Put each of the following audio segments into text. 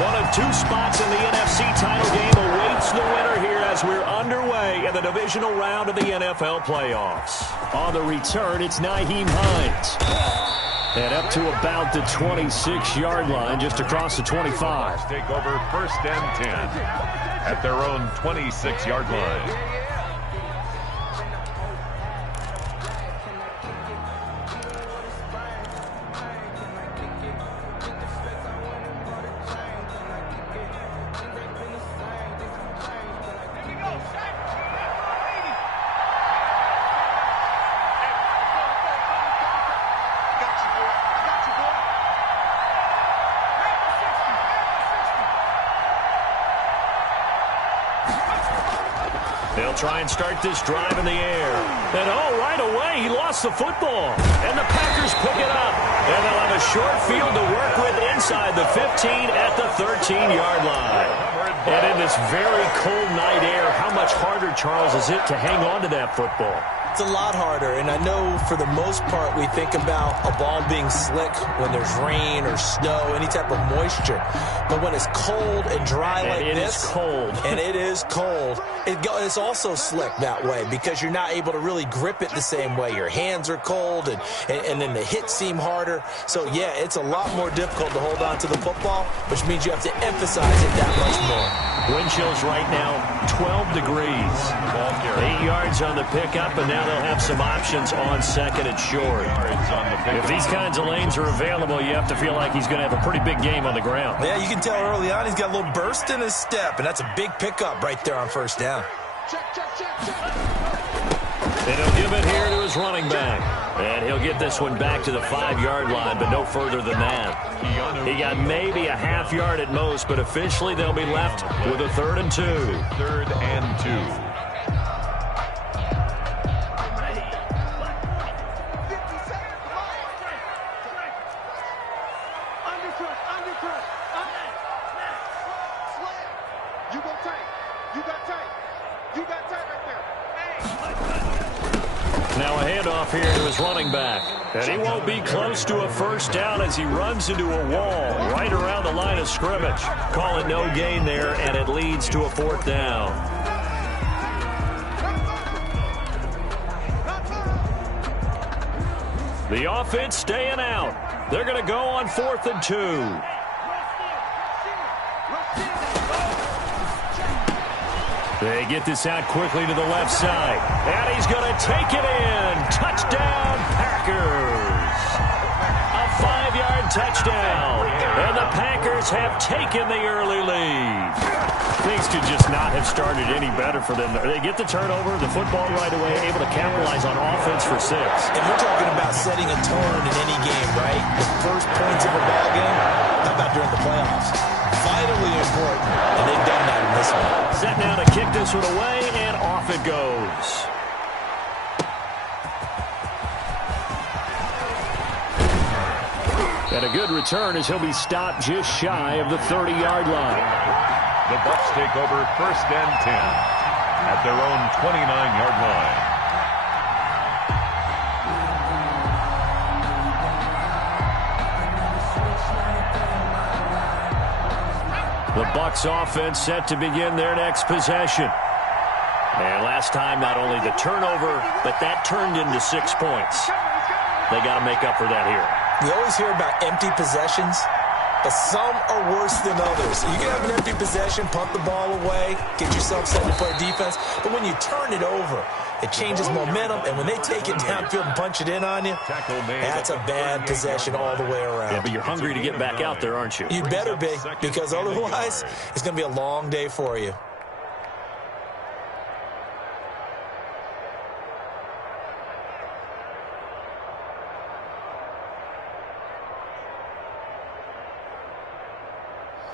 One of two spots in the NFC title game awaits the winner here as we're underway in the divisional round of the NFL playoffs. On the return, it's Nyheim Hines. And up to about the 26-yard line, just across the 25. Take over 1st and 10 at their own 26-yard line. They'll try and start this drive in the air. And right away, he lost the football. And the Packers pick it up. And they'll have a short field to work with inside the 15 at the 13-yard line. And in this very cold night air, how much harder, Charles, is it to hang on to that football? It's a lot harder, and I know for the most part we think about a ball being slick when there's rain or snow, any type of moisture. But when it's cold and dry like this, it is cold. And it is cold, it's also slick that way because you're not able to really grip it the same way. Your hands are cold, and then the hits seem harder. So, yeah, it's a lot more difficult to hold on to the football, which means you have to emphasize it that much more. Wind chills right now, 12 degrees. 8 yards on the pickup, and now they'll have some options on second and short. If these kinds of lanes are available, you have to feel like he's going to have a pretty big game on the ground. Yeah, you can tell early on he's got a little burst in his step, and that's a big pickup right there on 1st down. And he'll give it here to his running back. And he'll get this one back to the 5-yard line, but no further than that. He got maybe a half yard at most, but officially they'll be left with a 3rd and 2. 3rd and 2. Now a handoff here to his running back. And he won't be close to a 1st down as he runs into a wall right around the line of scrimmage. Call it no gain there, and it leads to a 4th down. The offense staying out. They're going to go on 4th and 2. They get this out quickly to the left side. And he's going to take it in. Touchdown, Packers. A 5-yard touchdown. And the Packers have taken the early lead. Things could just not have started any better for them. They get the turnover, the football right away, able to capitalize on offense for 6. And we're talking about setting a tone in any game, right? The first points of a ball game. How about during the playoffs? Vitally important, and they've done that in this one. Set now to kick this one away, and off it goes. And a good return as he'll be stopped just shy of the 30-yard line. The Bucs take over 1st and 10 at their own 29-yard line. The Bucs offense set to begin their next possession. And last time, not only the turnover, but that turned into 6 points. They got to make up for that here. We always hear about empty possessions, but some are worse than others. You can have an empty possession, punt the ball away, get yourself set to play defense, but when you turn it over, it changes momentum, and when they take it downfield and punch it in on you, that's a bad possession all the way around. Yeah, but you're hungry to get back out there, aren't you? You better be, because otherwise, it's going to be a long day for you.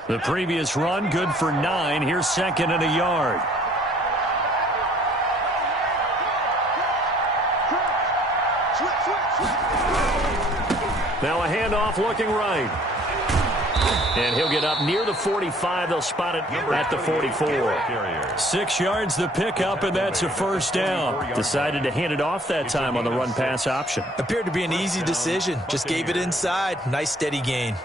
The previous run, good for 9. Here's 2nd and a yard. Now a handoff looking right. And he'll get up near the 45. They'll spot it at the 44. 6 yards the pickup, and that's a 1st down. Decided to hand it off that time on the run-pass option. Appeared to be an easy decision. Just gave it inside. Nice steady gain.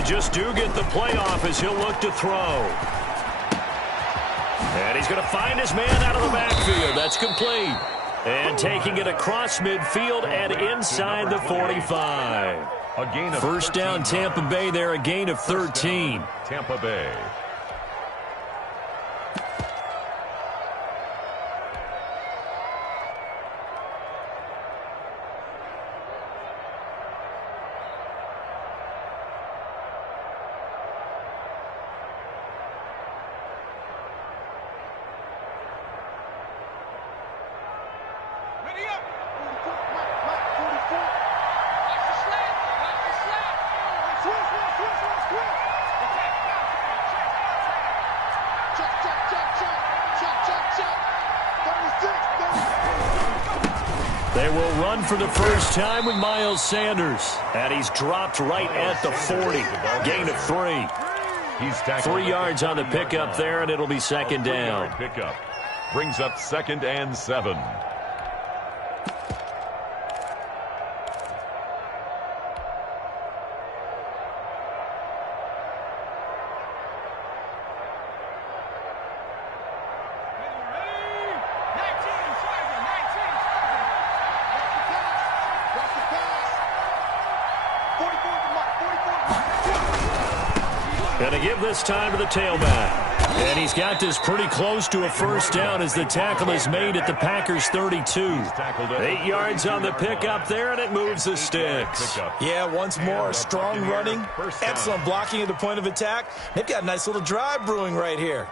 They just do get the playoff as he'll look to throw. And he's going to find his man out of the backfield. That's complete. And taking it across midfield and inside the 45. First down, Tampa Bay there, a gain of 13. Tampa Bay. They will run for the first time with Miles Sanders. And he's dropped right at the 40. Gain of 3. He's tackled 3 yards on the pickup there, and it'll be second down. Pickup brings up 2nd and 7. Going to give this time to the tailback. And he's got this pretty close to a first down as the tackle is made at the Packers' 32. 8 yards on the pickup there, and it moves the sticks. Yeah, once more, strong running, excellent blocking at the point of attack. They've got a nice little drive brewing right here.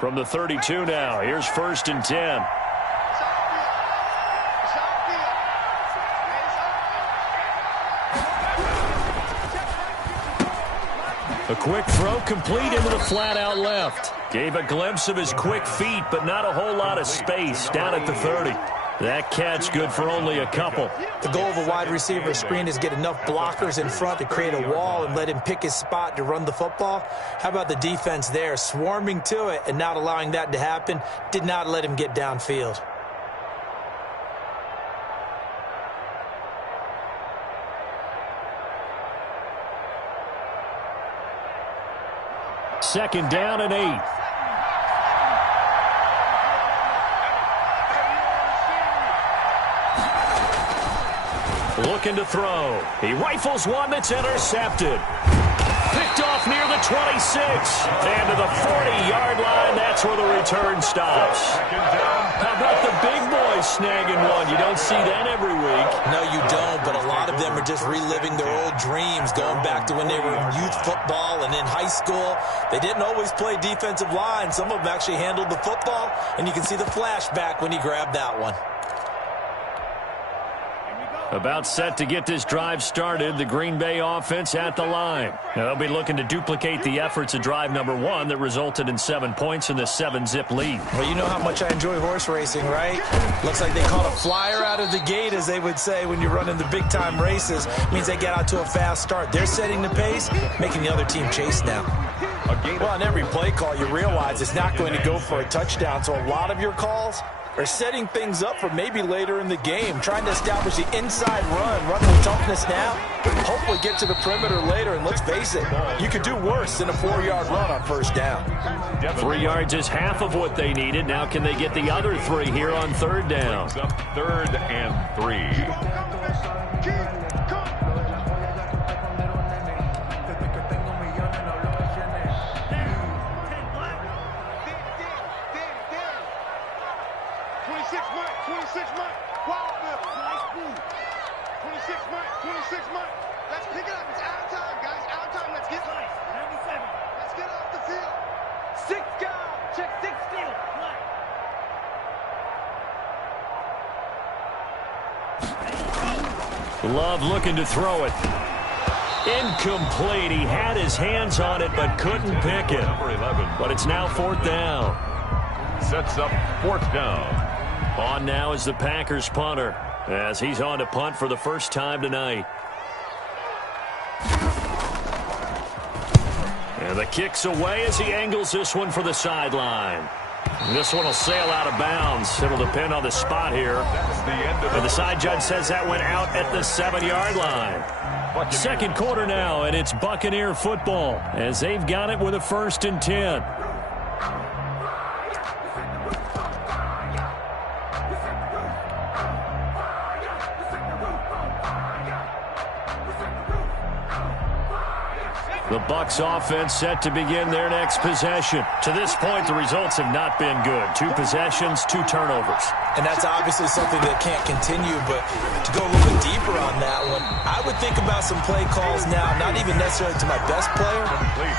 From the 32 now, here's 1st and 10. A quick throw complete into the flat out left. Gave a glimpse of his quick feet, but not a whole lot of space down at the 30. That catch good for only a couple. The goal of a wide receiver screen is get enough blockers in front to create a wall and let him pick his spot to run the football. How about the defense there, swarming to it and not allowing that to happen? Did not let him get downfield. Second down and 8. Looking to throw. He rifles one that's intercepted. Picked off near the 26. And to the 40-yard line, that's where the return stops. How about the big boys snagging one? You don't see that every week. No, you don't, but a lot of them are just reliving their old dreams, going back to when they were in youth football and in high school. They didn't always play defensive line. Some of them actually handled the football, and you can see the flashback when he grabbed that one. About set to get this drive started, the Green Bay offense at the line. Now they'll be looking to duplicate the efforts of drive number 1 that resulted in 7 points in the 7-zip lead. Well, you know how much I enjoy horse racing, right? Looks like they caught a flyer out of the gate, as they would say when you're running the big-time races. Means they get out to a fast start. They're setting the pace, making the other team chase now. Well, on every play call, you realize it's not going to go for a touchdown, so a lot of your calls are setting things up for maybe later in the game, trying to establish the inside run the toughness now, hopefully get to the perimeter later, and let's face it, you could do worse than a 4-yard run on first down. 3 yards is half of what they needed. Now can they get the other 3 here on 3rd down? 3rd and 3. Love looking to throw it. Incomplete. He had his hands on it but couldn't pick it. But it's now 4th down. Sets up 4th down. On now is the Packers punter as he's on to punt for the first time tonight. And And the kick's away as he angles this one for the sideline. This one will sail out of bounds. It'll depend on the spot here. And the side judge says that went out at the 7-yard line. Second quarter now, and it's Buccaneer football as they've got it with a 1st and 10. The Bucs offense set to begin their next possession. To this point, the results have not been good. 2 possessions, 2 turnovers. And that's obviously something that can't continue, but to go a little bit deeper on that one, I would think about some play calls now, not even necessarily to my best player,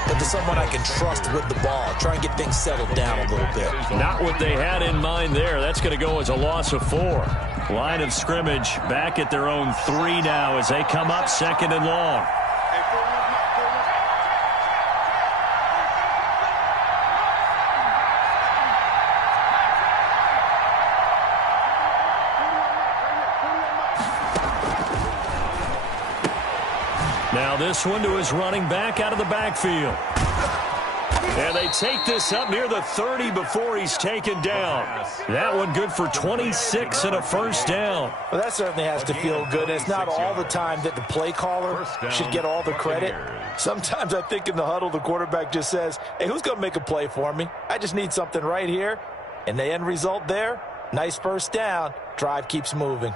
but to someone I can trust with the ball. Try and get things settled down a little bit. Not what they had in mind there. That's going to go as a loss of 4. Line of scrimmage back at their own 3 now as they come up 2nd and long. Now this one to his running back out of the backfield. And they take this up near the 30 before he's taken down. That one good for 26 and a 1st down. Well, that certainly has to feel good. It's not all the time that the play caller should get all the credit. Sometimes I think in the huddle, the quarterback just says, hey, who's going to make a play for me? I just need something right here. And the end result there, nice 1st down. Drive keeps moving.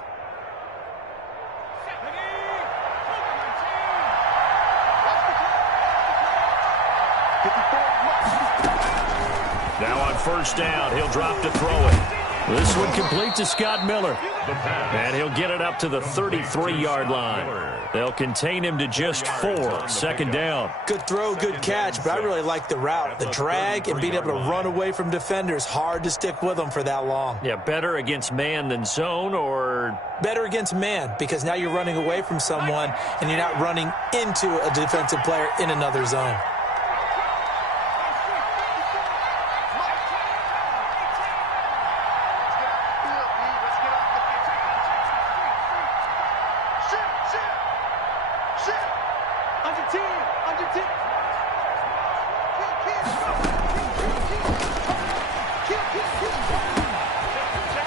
Now on 1st down, he'll drop to throw it. This one complete to Scott Miller. And he'll get it up to the 33-yard line. They'll contain him to just 4. 2nd down. Good throw, good catch, but I really like the route. The drag and being able to run away from defenders. Hard to stick with them for that long. Yeah, better against man than zone, or? Better against man, because now you're running away from someone and you're not running into a defensive player in another zone.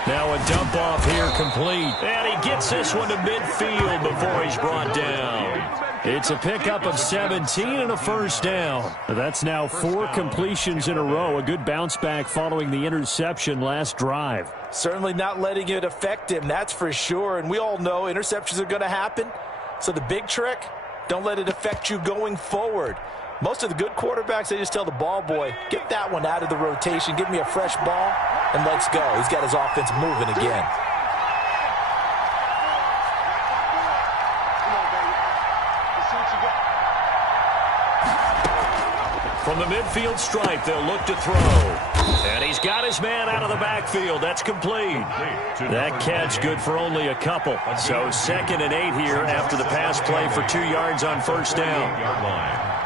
Now a dump off here complete. And he gets this one to midfield before he's brought down. It's a pickup of 17 and a 1st down. That's now 4 completions in a row. A good bounce back following the interception last drive. Certainly not letting it affect him, that's for sure. And we all know interceptions are going to happen. So the big trick, don't let it affect you going forward. Most of the good quarterbacks, they just tell the ball boy, get that one out of the rotation, give me a fresh ball, and let's go. He's got his offense moving again. From the midfield stripe, they'll look to throw. And he's got his man out of the backfield. That's complete. That catch good for only a couple. So 2nd and 8 here after the pass play for 2 yards on 1st down.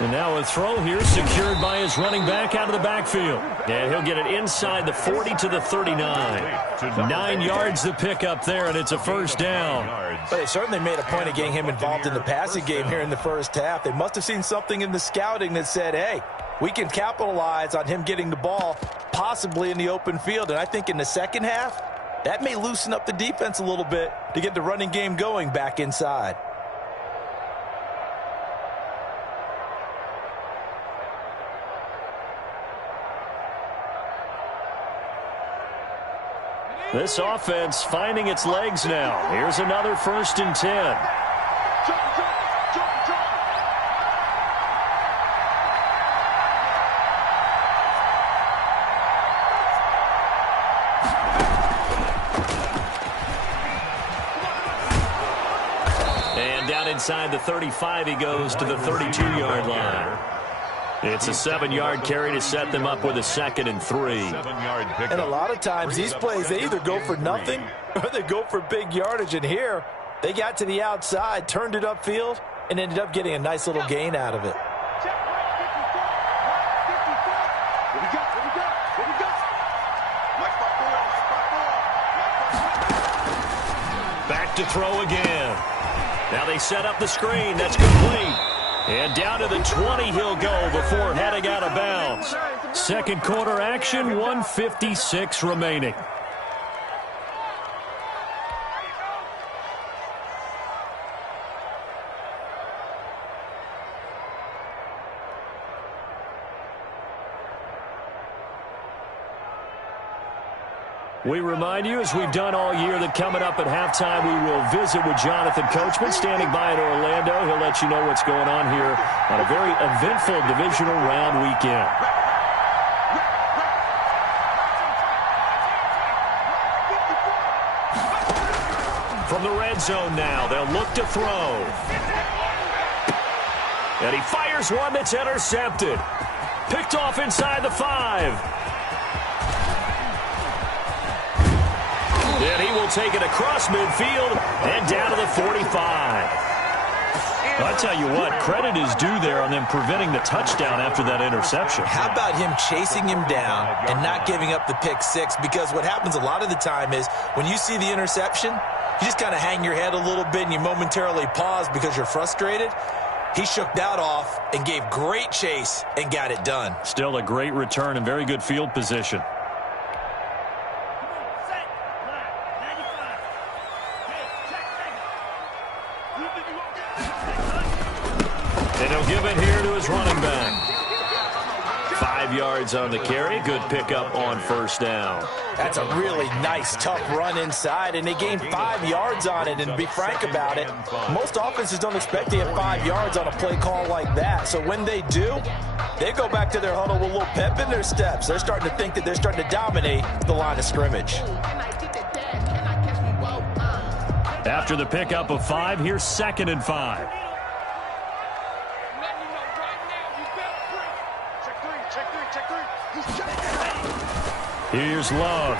And now a throw here secured by his running back out of the backfield. And he'll get it inside the 40 to the 39. 9 yards the pickup there, and it's a 1st down. But they certainly made a point of getting him involved in the passing game here in the 1st half. They must have seen something in the scouting that said, hey, we can capitalize on him getting the ball possibly in the open field. And I think in the 2nd half, that may loosen up the defense a little bit to get the running game going back inside. This offense finding its legs now. Here's another 1st and 10. And down inside the 35, he goes to the 32-yard line. It's a 7-yard carry to set them up with a 2nd and 3. And a lot of times these plays, they either go for nothing or they go for big yardage. And here, they got to the outside, turned it upfield, and ended up getting a nice little gain out of it. back to throw again. Now they set up the screen. That's complete. And down to the 20 he'll go before heading out of bounds. Second quarter action, 1:56 remaining. We remind you, as we've done all year, that coming up at halftime, we will visit with Jonathan Coachman, standing by in Orlando. He'll let you know what's going on here on a very eventful divisional round weekend. From the red zone now, they'll look to throw. And he fires one that's intercepted. Picked off inside the 5. And he will take it across midfield and down to the 45. I tell you what, credit is due there on them preventing the touchdown after that interception. How about him chasing him down and not giving up the pick six? Because what happens a lot of the time is when you see the interception, you just kind of hang your head a little bit and you momentarily pause because you're frustrated. He shook that off and gave great chase and got it done. Still a great return and very good field position. And he'll give it here to his running back. 5 yards on the carry. Good pickup on first down. That's a really nice, tough run inside, and they gained 5 yards on it. And to be frank about it, most offenses don't expect to get 5 yards on a play call like that. So when they do, they go back to their huddle with a little pep in their steps. They're starting to think that they're starting to dominate the line of scrimmage. After the pickup of 5, here's 2nd and 5. Here's Love.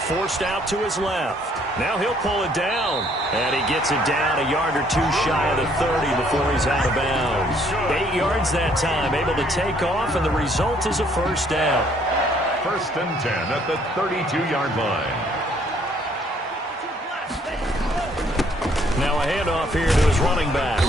Forced out to his left. Now he'll pull it down. And he gets it down a yard or two shy of the 30 before he's out of bounds. 8 yards that time, able to take off, and the result is a first down. 1st and 10 at the 32-yard line. Now a handoff here to his running back.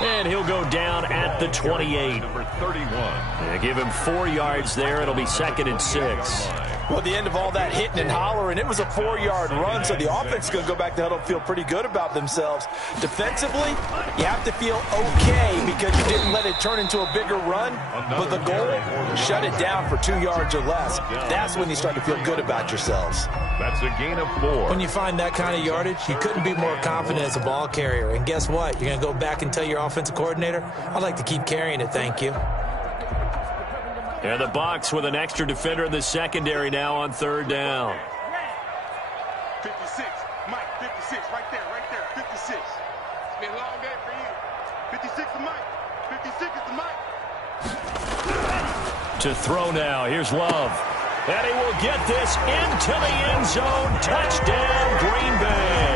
And he'll go down at the 28. Number 31. They give him 4 yards there. It'll be 2nd and 6. Well, at the end of all that hitting and hollering, it was a 4-yard run, so the offense is going to go back to huddle and feel pretty good about themselves. Defensively, you have to feel okay because you didn't let it turn into a bigger run, but the goal, shut it down for 2 yards or less. That's when you start to feel good about yourselves. That's a gain of 4. When you find that kind of yardage, you couldn't be more confident as a ball carrier. And guess what? You're going to go back and tell your offensive coordinator, I'd like to keep carrying it, thank you. And the Bucs with an extra defender in the secondary now on 3rd down. 56, Mike, 56, right there, 56. It's been a long day for you. 56 to Mike, 56 is to Mike. To throw now, here's Love. And he will get this into the end zone. Touchdown, Green Bay.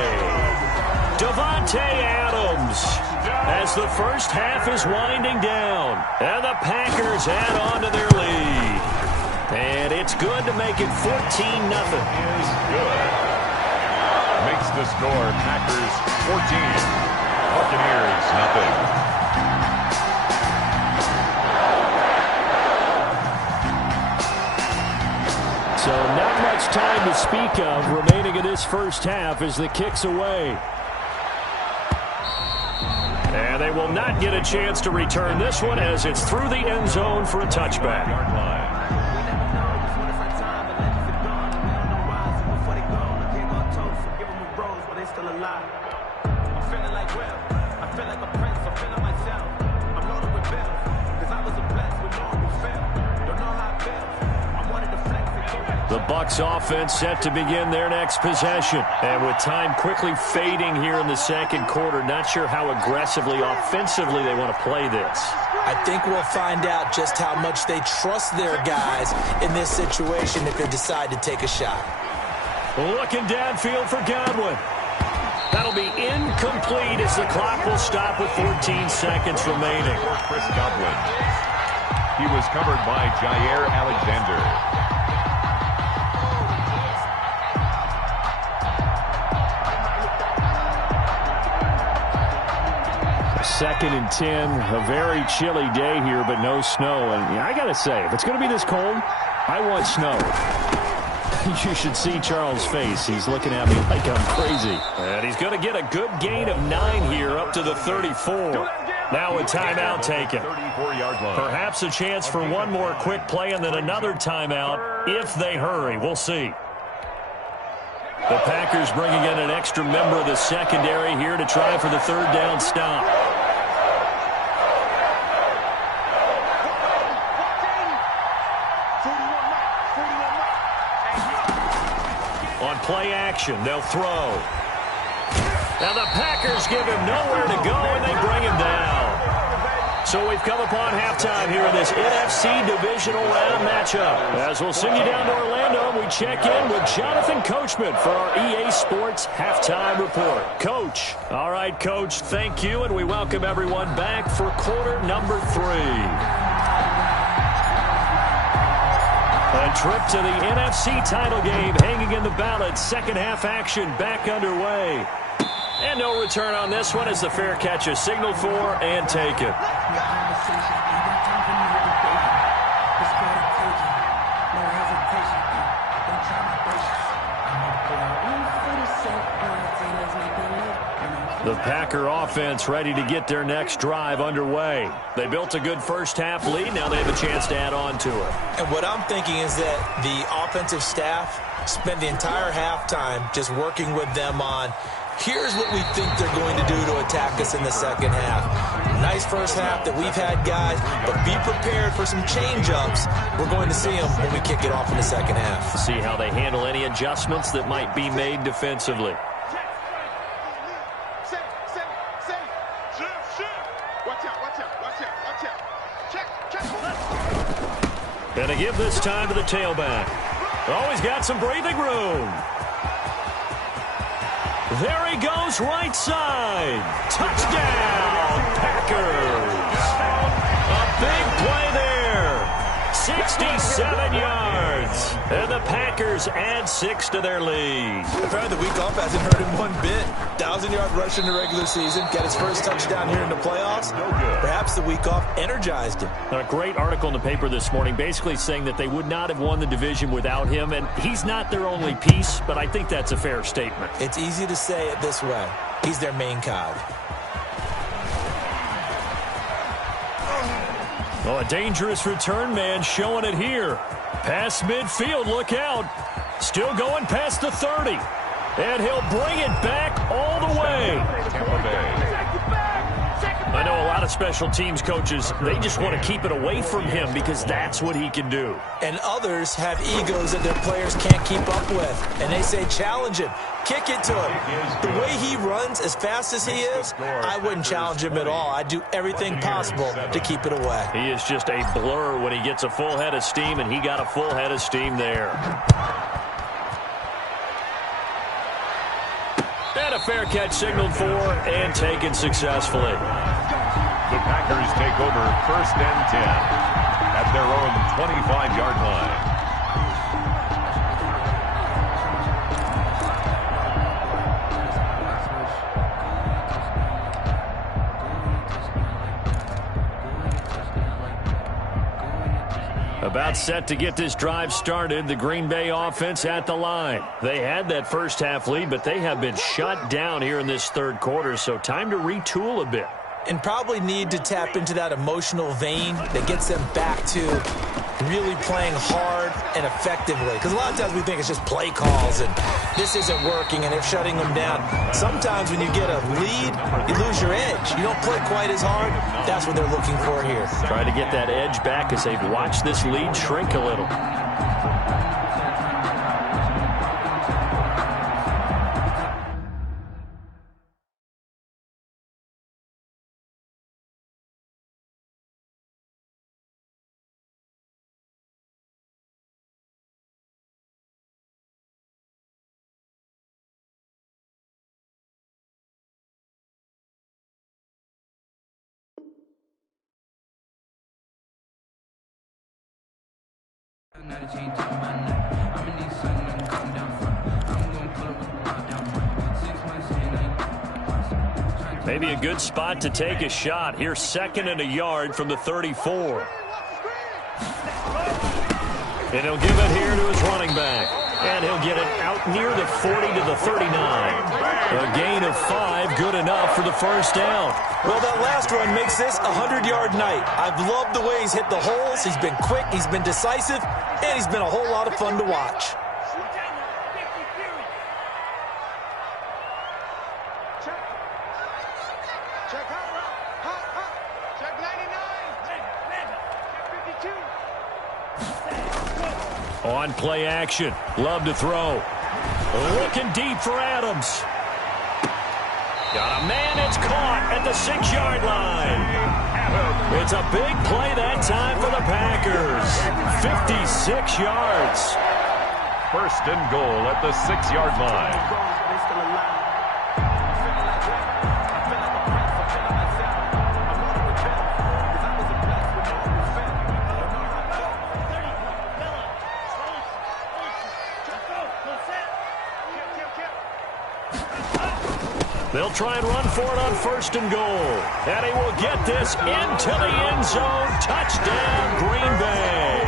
Davante Adams, as the first half is winding down, and the Packers add on to their lead. And it's good to make it 14-0. Is good. Makes the score Packers 14. Buccaneers nothing. So not much time to speak of remaining in this first half as the kick's away. And they will not get a chance to return this one as it's through the end zone for a touchback. The Bucs offense set to begin their next possession. And with time quickly fading here in the second quarter, not sure how aggressively, offensively they want to play this. I think we'll find out just how much they trust their guys in this situation if they decide to take a shot. Looking downfield for Godwin. That'll be incomplete as the clock will stop with 14 seconds remaining. Chris Godwin. He was covered by Jair Alexander. 2nd and 10. A very chilly day here, but no snow. And I got to say, if it's going to be this cold, I want snow. You should see Charles' face. He's looking at me like I'm crazy. And he's going to get a good gain of 9 here up to the 34. Now a timeout taken. Perhaps a chance for one more quick play and then another timeout if they hurry. We'll see. The Packers bringing in an extra member of the secondary here to try for the 3rd down stop. On play action, they'll throw. Now the Packers give him nowhere to go, and they bring him down. So we've come upon halftime here in this NFC Divisional Round matchup. As we'll send you down to Orlando, we check in with Jonathan Coachman for our EA Sports Halftime Report. Coach. All right, Coach, thank you, and we welcome everyone back for quarter number 3. A trip to the NFC title game hanging in the balance. Second half action back underway. And no return on this one as the fair catch is signaled for and taken. The Packer offense ready to get their next drive underway. They built a good first half lead. Now they have a chance to add on to it. And what I'm thinking is that the offensive staff spent the entire halftime just working with them on, here's what we think they're going to do to attack us in the second half. Nice first half that we've had, guys, but be prepared for some change-ups. We're going to see them when we kick it off in the second half. See how they handle any adjustments that might be made defensively. And to give this time to the tailback. Oh, he's got some breathing room. There he goes, right side. Touchdown, Packers. A big play there. 67 yards. And the Packers add 6 to their lead. Apparently the week off hasn't hurt him one bit. 1,000-yard rush in the regular season. Got his first touchdown here in the playoffs. Perhaps the week off energized him. A great article in the paper this morning basically saying that they would not have won the division without him. And he's not their only piece, but I think that's a fair statement. It's easy to say it this way. He's their main cog. Oh, a dangerous return man showing it here. Past midfield, look out. Still going past the 30. And he'll bring it back all the way. Tampa Bay. I know a lot of special teams coaches, they just want to keep it away from him because that's what he can do. And others have egos that their players can't keep up with. And they say, challenge him. Kick it to him. The way he runs as fast as he is, I wouldn't challenge him at all. I'd do everything possible to keep it away. He is just a blur when he gets a full head of steam, and he got a full head of steam there. And a fair catch signaled for and taken successfully. The Packers take over 1st and 10 at their own 25-yard line. About set to get this drive started, the Green Bay offense at the line. They had that first half lead, but they have been shut down here in this 3rd quarter, so time to retool a bit. And probably need to tap into that emotional vein that gets them back to really playing hard and effectively. Because a lot of times we think it's just play calls and this isn't working and they're shutting them down. Sometimes when you get a lead, you lose your edge. You don't play quite as hard. That's what they're looking for here. Try to get that edge back as they've watched this lead shrink a little. Maybe a good spot to take a shot. Here's 2nd and a yard from the 34. And he'll give it here to his running back. And he'll get it out near the 40 to the 39. A gain of 5, good enough for the first down. Well, that last run makes this a 100-yard night. I've loved the way he's hit the holes. He's been quick, he's been decisive, and he's been a whole lot of fun to watch. Check hot. Check 99. Check 52. On play action. Love to throw. Looking deep for Adams. Got a man, it's caught at the 6-yard line. It's a big play that time for the Packers. 56 yards. 1st and goal at the 6-yard line. They'll try and run for it on 1st and goal. And he will get this into the end zone. Touchdown, Green Bay.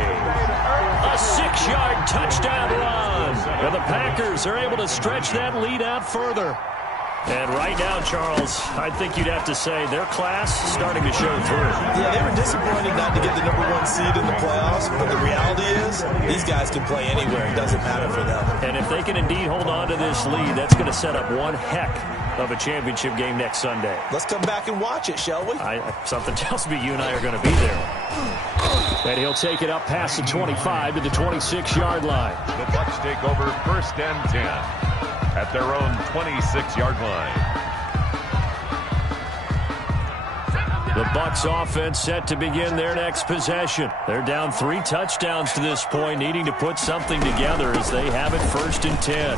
A 6-yard touchdown run. And the Packers are able to stretch that lead out further. And right now, Charles, I think you'd have to say their class is starting to show through. Yeah, they were disappointed not to get the #1 seed in the playoffs, but the reality is these guys can play anywhere. It doesn't matter for them. And if they can indeed hold on to this lead, that's going to set up one heck of a championship game next Sunday. Let's come back and watch it, shall we? Something tells me you and I are going to be there. And he'll take it up past the 25 to the 26-yard line. The Bucs take over 1st and 10 at their own 26-yard line. The Bucs offense set to begin their next possession. They're down 3 touchdowns to this point, needing to put something together as they have it 1st and 10.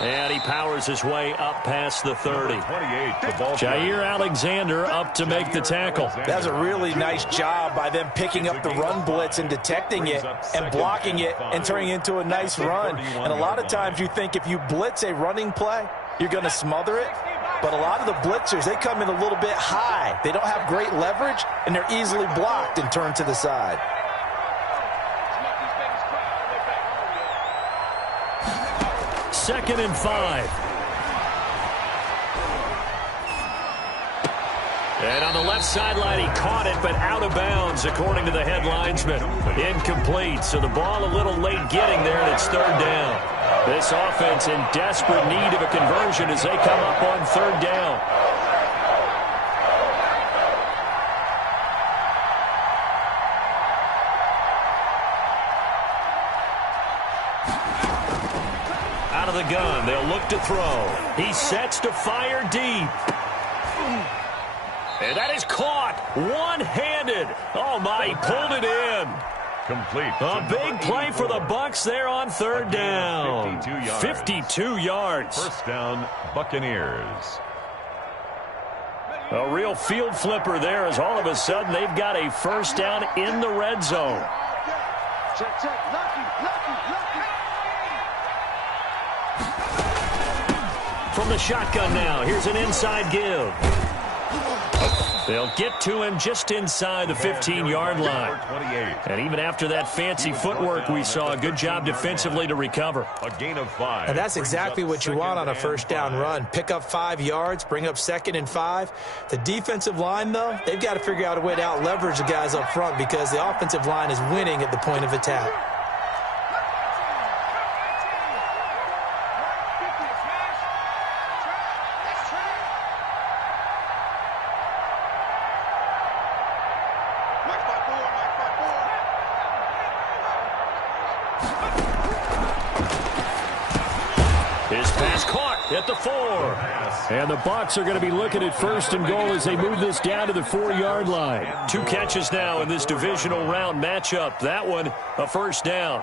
And he powers his way up past the 30. Jair Alexander up to make the tackle. That's a really nice job by them picking up the run blitz and detecting it and blocking it and turning it into a nice run. And a lot of times you think if you blitz a running play, you're going to smother it. But a lot of the blitzers, they come in a little bit high. They don't have great leverage, and they're easily blocked and turned to the side. 2nd and 5. And on the left sideline, he caught it, but out of bounds, according to the head linesman. Incomplete, so the ball a little late getting there, and it's 3rd down. This offense in desperate need of a conversion as they come up on 3rd down. Out of the gun, they'll look to throw. He sets to fire deep. And that is caught one-handed. Oh, my, he pulled it in. Complete. A big play for the Bucs there on 3rd down. 52 yards. 1st down, Buccaneers. A real field flipper there as all of a sudden they've got a 1st down in the red zone. Check. Lucky. From the shotgun now, here's an inside give. They'll get to him just inside the 15-yard line. And even after that fancy footwork we saw, a good job defensively to recover. A gain of 5. And that's exactly what you want on a 1st down run. Pick up 5 yards, bring up 2nd and 5. The defensive line, though, they've got to figure out a way to out-leverage the guys up front because the offensive line is winning at the point of attack. His pass caught at the 4. And the Bucs are going to be looking at 1st and goal as they move this down to the 4-yard line. 2 catches now in this divisional round matchup. That one, a 1st down.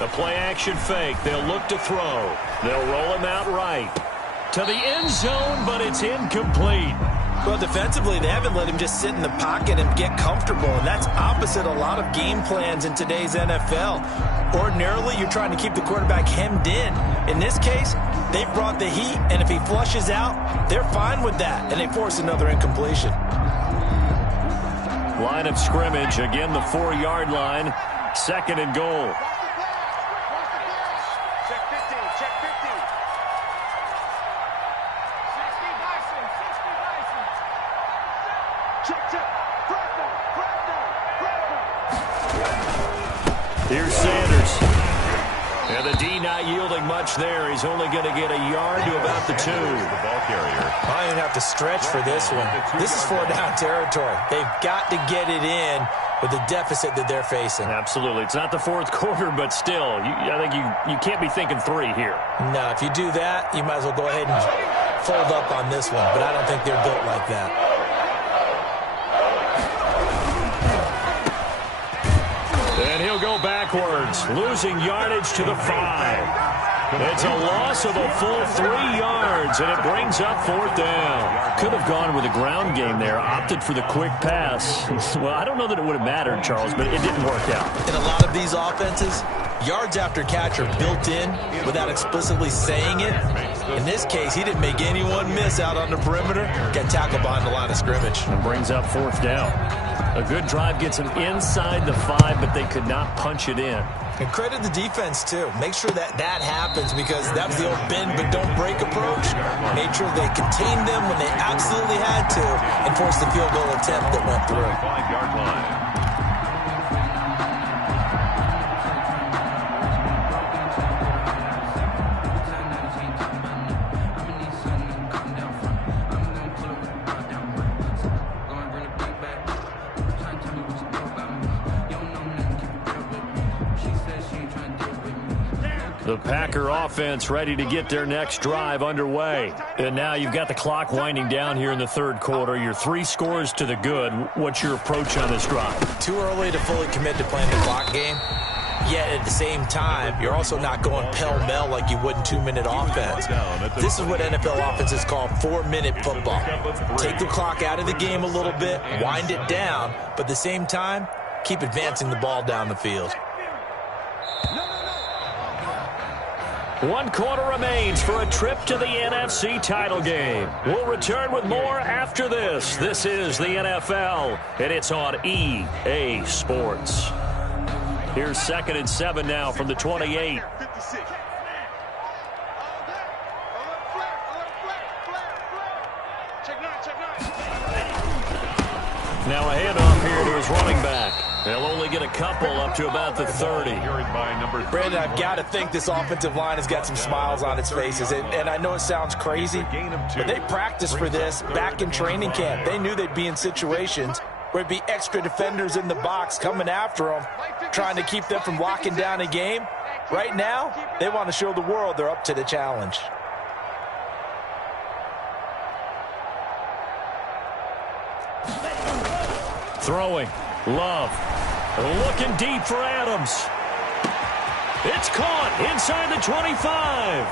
The play action fake. They'll look to throw. They'll roll him out right. to the end zone, but it's incomplete. Well, defensively, they haven't let him just sit in the pocket and get comfortable, and that's opposite a lot of game plans in today's NFL. Ordinarily, you're trying to keep the quarterback hemmed in. In this case, they brought the heat, and if he flushes out, they're fine with that, and they force another incompletion. Line of scrimmage, again the 4-yard line, 2nd and goal. Check 15, check 15. 60 Bison, 60 Bison. Check, check. Grab them, grab them, grab them. Here's Sanders. And the D not yielding much there. He's only going to get a yard to about the 2. The ball carrier. I didn't have to stretch for this one. This is 4-down territory. They've got to get it in with the deficit that they're facing. Absolutely. It's not the 4th quarter, but still, I think you can't be thinking 3 here. No, if you do that, you might as well go ahead and fold up on this one, but I don't think they're built like that. And he'll go backwards, losing yardage to the 5. It's a loss of a full 3 yards, and it brings up 4th down. Could have gone with a ground game there, opted for the quick pass. Well, I don't know that it would have mattered, Charles, but it didn't work out. In a lot of these offenses, yards after catch are built in without explicitly saying it. In this case, he didn't make anyone miss out on the perimeter. Got tackled behind the line of scrimmage. And brings up 4th down. A good drive gets him inside the 5, but they could not punch it in. And credit the defense, too. Make sure that happens, because that was the old bend but don't break approach. Made sure they contained them when they absolutely had to and forced the field goal attempt that went through. 5-yard line. The Packer offense ready to get their next drive underway. And now you've got the clock winding down here in the 3rd quarter. You're 3 scores to the good. What's your approach on this drive? Too early to fully commit to playing the clock game. Yet at the same time, you're also not going pell-mell like you would in 2-minute offense. This is what NFL offenses call 4-minute football. Take the clock out of the game a little bit, wind it down, but at the same time, keep advancing the ball down the field. 1 quarter remains for a trip to the NFC title game. We'll return with more after this. This is the NFL, and it's on EA Sports. Here's 2nd and 7 now from the 28. 56. Check 9, check 9. Now a handoff here to his running back. They'll only get a couple up to about the 30. Brandon, I've got to think this offensive line has got some smiles on its faces. And I know it sounds crazy, but they practiced for this back in training camp. They knew they'd be in situations where it'd be extra defenders in the box coming after them, trying to keep them from locking down a game. Right now, they want to show the world they're up to the challenge. Throwing. Love. Looking deep for Adams. It's caught inside the 25.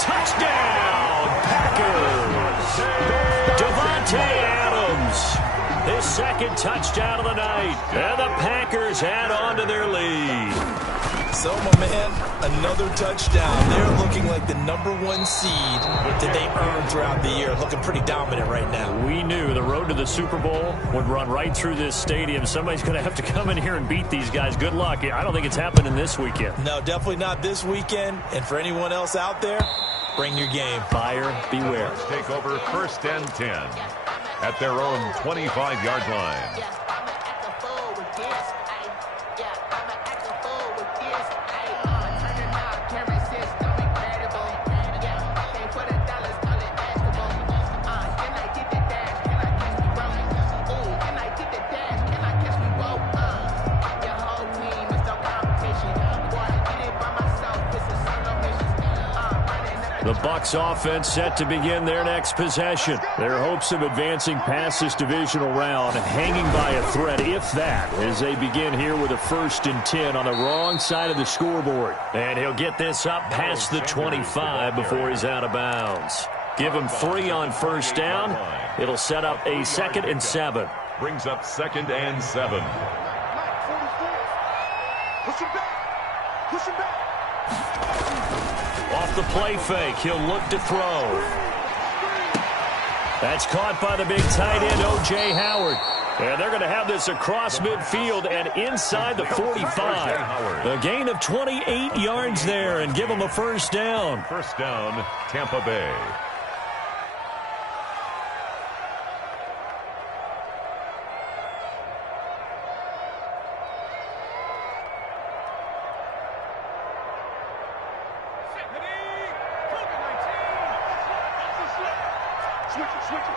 Touchdown, Packers. Davante Adams. His 2nd touchdown of the night. And the Packers add on to their lead. So, my man, another touchdown. They're looking like the #1 seed that they earned throughout the year. Looking pretty dominant right now. We knew the road to the Super Bowl would run right through this stadium. Somebody's going to have to come in here and beat these guys. Good luck. I don't think it's happening this weekend. No, definitely not this weekend. And for anyone else out there, bring your game. Buyer beware. Let's take over 1st and 10 at their own 25-yard line. The Bucs offense set to begin their next possession. Their hopes of advancing past this divisional round hanging by a thread, if that, as they begin here with a 1st and 10 on the wrong side of the scoreboard. And he'll get this up past the 25 before he's out of bounds. Give him 3 on first down. It'll set up a 2nd and 7. Brings up 2nd and 7. Push him back. Push him back. Off the play fake, he'll look to throw. That's caught by the big tight end, O.J. Howard. And they're going to have this across midfield and inside the 45. A gain of 28 yards there and give them a first down. First down, Tampa Bay.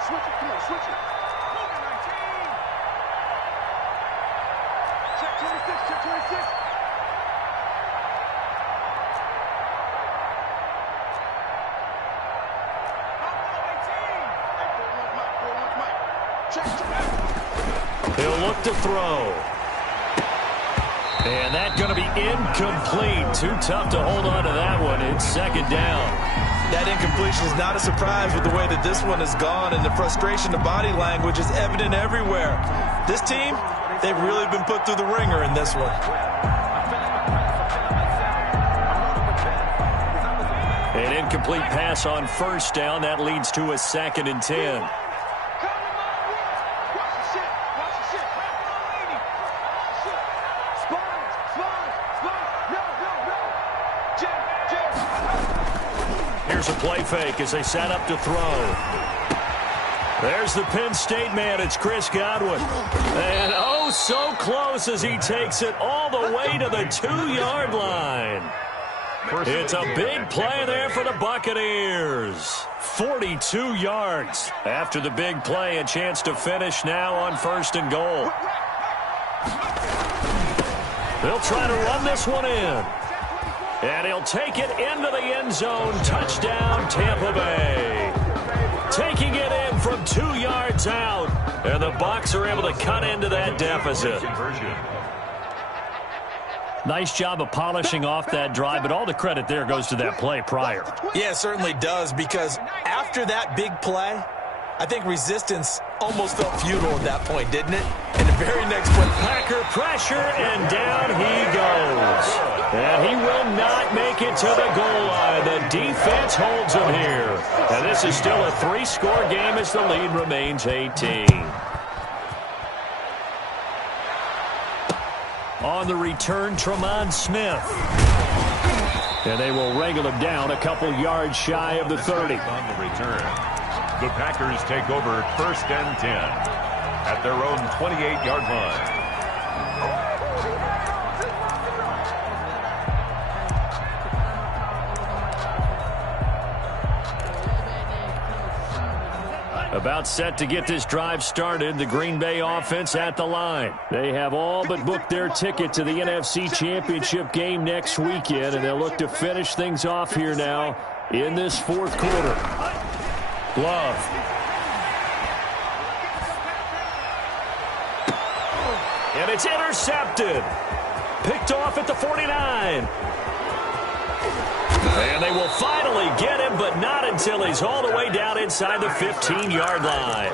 Switch it. Come on, switch it. Check 26, check 26. He'll look to throw. And that's going to be incomplete. Too tough to hold on to that one. It's 2nd down. That incompletion is not a surprise with the way that this one has gone, and the frustration, the body language is evident everywhere. This team, they've really been put through the ringer in this one. An incomplete pass on first down. That leads to a 2nd and 10. Here's a play fake as they set up to throw. There's the Penn State man. It's Chris Godwin. And oh, so close as he takes it all the way to the 2-yard line. It's a big play there for the Buccaneers. 42 yards after the big play. A chance to finish now on 1st and goal. They'll try to run this one in. And he'll take it into the end zone. Touchdown, Tampa Bay. Taking it in from 2 yards out. And the Bucs are able to cut into that deficit. Nice job of polishing off that drive, but all the credit there goes to that play prior. Yeah, it certainly does, because after that big play, I think resistance almost felt futile at that point, didn't it? And the very next play, Packer pressure, and down he goes. And he will not make it to the goal line. The defense holds him here. And this is still a 3-score game as the lead remains 18. On the return, Tremont Smith. And they will wrangle him down a couple yards shy of the 30. On the return, the Packers take over 1st and 10 at their own 28-yard line. About set to get this drive started, the Green Bay offense at the line. They have all but booked their ticket to the NFC Championship game next weekend, and they'll look to finish things off here now in this 4th quarter. Love. And it's intercepted. Picked off at the 49. And they will finally get him, but not until he's all the way down inside the 15-yard line.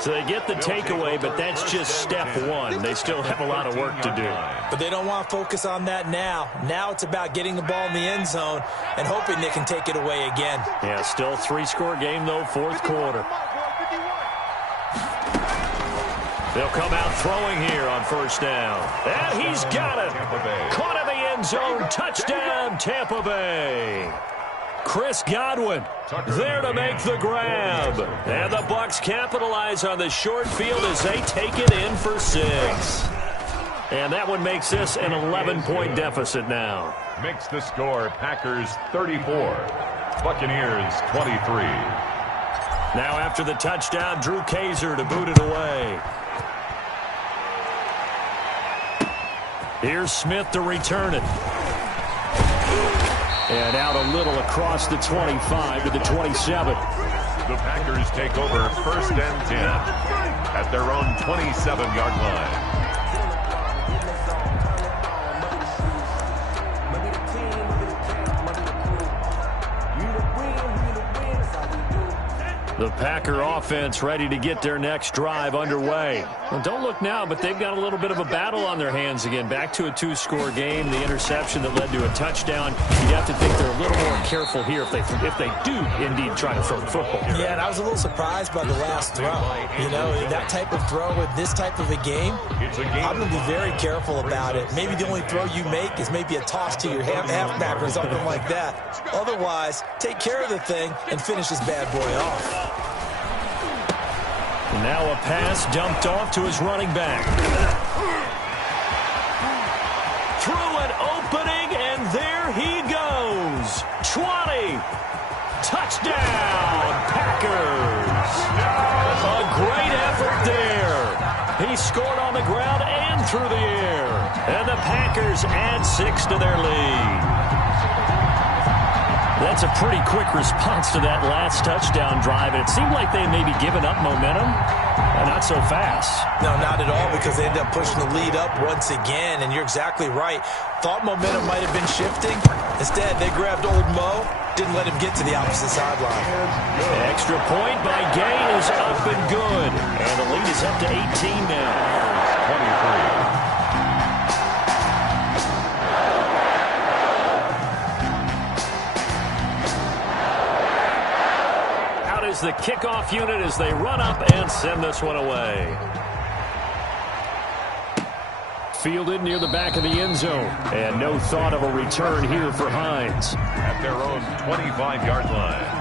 So they get the takeaway, but that's just step 1. They still have a lot of work to do. But they don't want to focus on that now. Now it's about getting the ball in the end zone and hoping they can take it away again. Yeah, still 3-score game, though, 4th quarter. They'll come out throwing here on first down. And he's got it. Caught in the end zone. Touchdown, Tampa Bay. Chris Godwin there to make the grab. And the Bucs capitalize on the short field as they take it in for 6. And that one makes this an 11-point deficit now. Makes the score Packers 34, Buccaneers 23. Now after the touchdown, Drew Kaiser to boot it away. Here's Smith to return it. And out a little across the 25 to the 27. The Packers take over 1st and 10 at their own 27-yard line. The Packer offense ready to get their next drive underway. Well, don't look now, but they've got a little bit of a battle on their hands again. Back to a two-score game. The interception that led to a touchdown. You'd have to think they're a little more careful here if they do indeed try to throw the football. Yeah, and I was a little surprised by the last throw. You know, that type of throw with this type of a game, I'm going to be very careful about it. Maybe the only throw you make is maybe a toss to your halfback or something like that. Otherwise, take care of the thing and finish this bad boy off. Now a pass dumped off to his running back. Through an opening, and there he goes. 20. Touchdown, Packers. A great effort there. He scored on the ground and through the air. And the Packers add 6 to their lead. That's a pretty quick response to that last touchdown drive, and it seemed like they may be giving up momentum. Not so fast. No, not at all, because they ended up pushing the lead up once again, and you're exactly right. Thought momentum might have been shifting. Instead, they grabbed old Mo, didn't let him get to the opposite sideline. Extra point by Gay is up and good, and the lead is up to 18 now. 23. Is the kickoff unit as they run up and send this one away. Fielded near the back of the end zone, and no thought of a return here for Hines. At their own 25-yard line.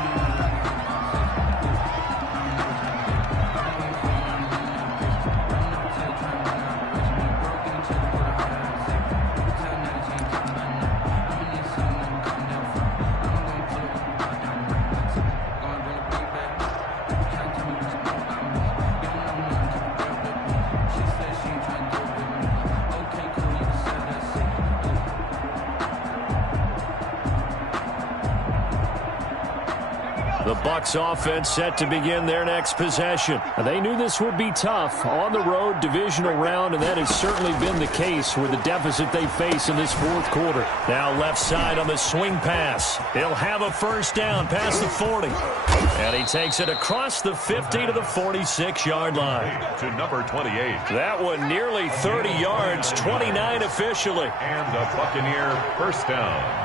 The Bucs offense set to begin their next possession. They knew this would be tough on the road divisional round, and that has certainly been the case with the deficit they face in this fourth quarter. Now left side on the swing pass. He'll have a first down past the 40. And he takes it across the 50 to the 46-yard line. To number 28. That one nearly 30 yards, 29 officially. And a Buccaneer first down.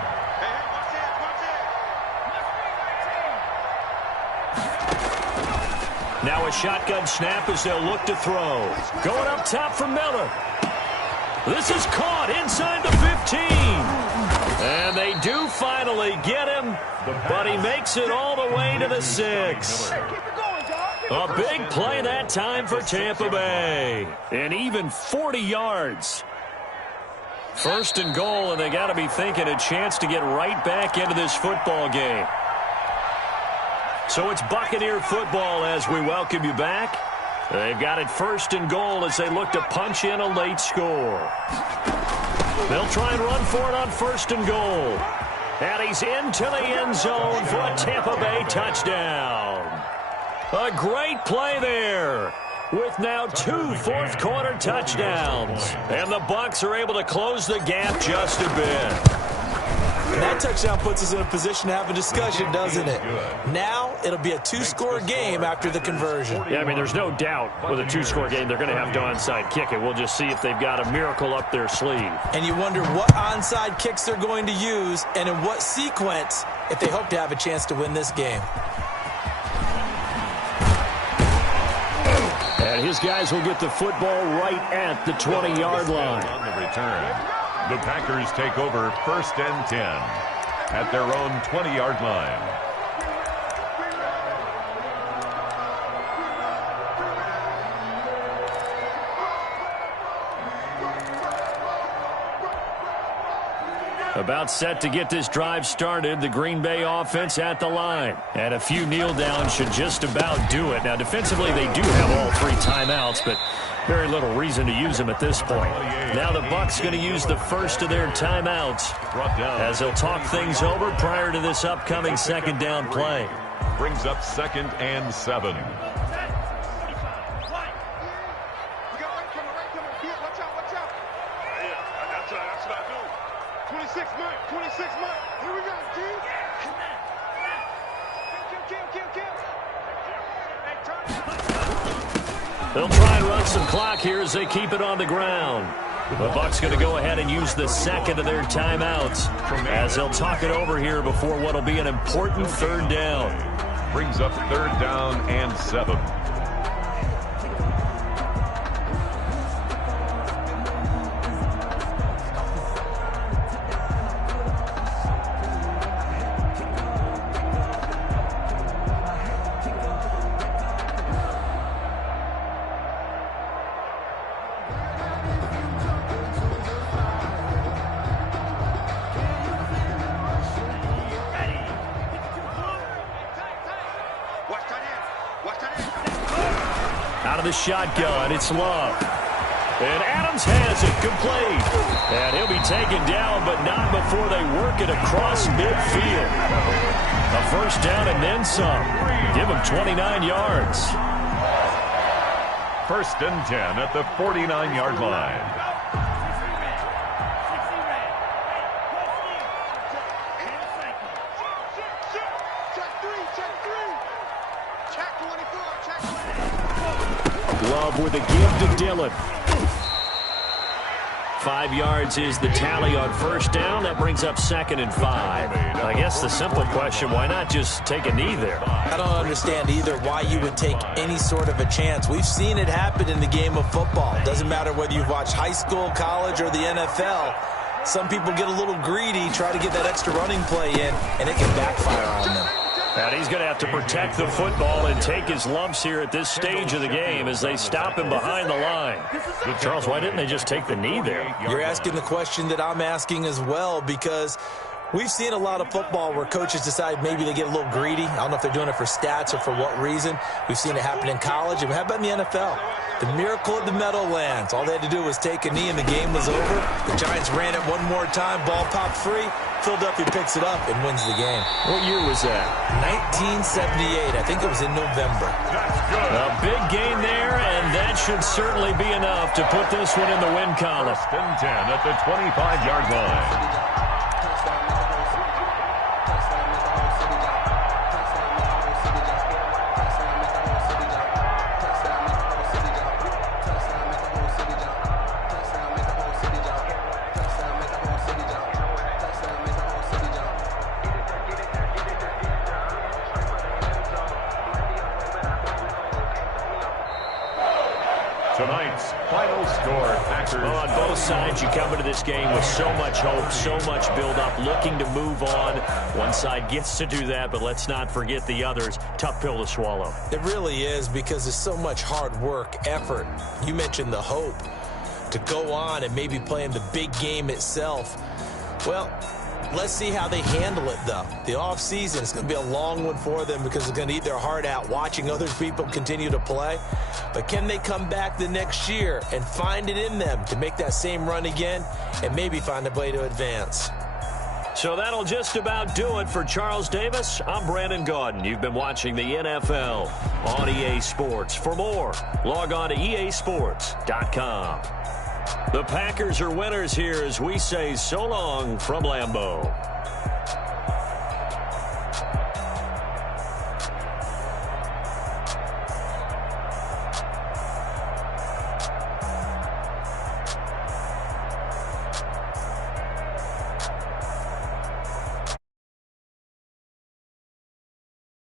Now a shotgun snap as they'll look to throw. Going up top for Miller. This is caught inside the 15. And they do finally get him, but he makes it all the way to the 6. A big play that time for Tampa Bay. And even 40 yards. First and goal, and they got to be thinking a chance to get right back into this football game. So it's Buccaneer football as we welcome you back. They've got it first and goal as they look to punch in a late score. They'll try and run for it on first and goal. And he's into the end zone for a Tampa Bay touchdown. A great play there with now 2 fourth-quarter touchdowns. And the Bucs are able to close the gap just a bit. That touchdown puts us in a position to have a discussion, doesn't it? Now it'll be a 2-score game after the conversion. Yeah, I mean, there's no doubt with a 2-score game they're going to have to onside kick it. We'll just see if they've got a miracle up their sleeve. And you wonder what onside kicks they're going to use and in what sequence if they hope to have a chance to win this game. And his guys will get the football right at the 20-yard line. On the return. The Packers take over first and 10 at their own 20-yard line. About set to get this drive started, the Green Bay offense at the line. And a few kneel downs should just about do it. Now, defensively, they do have all 3 timeouts, but very little reason to use them at this point. Now the Bucs going to use the first of their timeouts as they'll talk things over prior to this upcoming second down play. Brings up 2nd and 7. They'll try and run some clock here as they keep it on the ground. The Bucs going to go ahead and use the second of their timeouts as they'll talk it over here before what will be an important third down. Brings up third down and 7. Out of the shotgun, it's Love. And Adams has it complete. And he'll be taken down, but not before they work it across midfield. A first down and then some. Give him 29 yards. First and 10 at the 49-yard line. Love with a give to Dillon. 5 yards is the tally on first down. That brings up 2nd and 5. I guess the simple question, why not just take a knee there? I don't understand either why you would take any sort of a chance. We've seen it happen in the game of football. It doesn't matter whether you've watched high school, college, or the NFL. Some people get a little greedy, try to get that extra running play in, and it can backfire on them. And he's going to have to protect the football and take his lumps here at this stage of the game as they stop him behind the line. Charles, why didn't they just take the knee there? You're asking the question that I'm asking as well, because we've seen a lot of football where coaches decide maybe they get a little greedy. I don't know if they're doing it for stats or for what reason. We've seen it happen in college. And how about in the NFL? The miracle of the Meadowlands. All they had to do was take a knee and the game was over. The Giants ran it one more time. Ball popped free. Philadelphia picks it up and wins the game. What year was that? 1978. I think it was in November. A big gain there, and that should certainly be enough to put this one in the win column. First and 10 at the 25-yard line. Tonight's final score, Packers. Well, on both sides, you come into this game with so much hope, so much build-up, looking to move on. One side gets to do that, but let's not forget the others. Tough pill to swallow. It really is, because there's so much hard work, effort. You mentioned the hope to go on and maybe play in the big game itself. Well, let's see how they handle it, though. The offseason is going to be a long one for them because they're going to eat their heart out watching other people continue to play. But can they come back the next year and find it in them to make that same run again and maybe find a way to advance? So that'll just about do it for Charles Davis. I'm Brandon Gaudin. You've been watching the NFL on EA Sports. For more, log on to easports.com. The Packers are winners here as we say so long from Lambeau.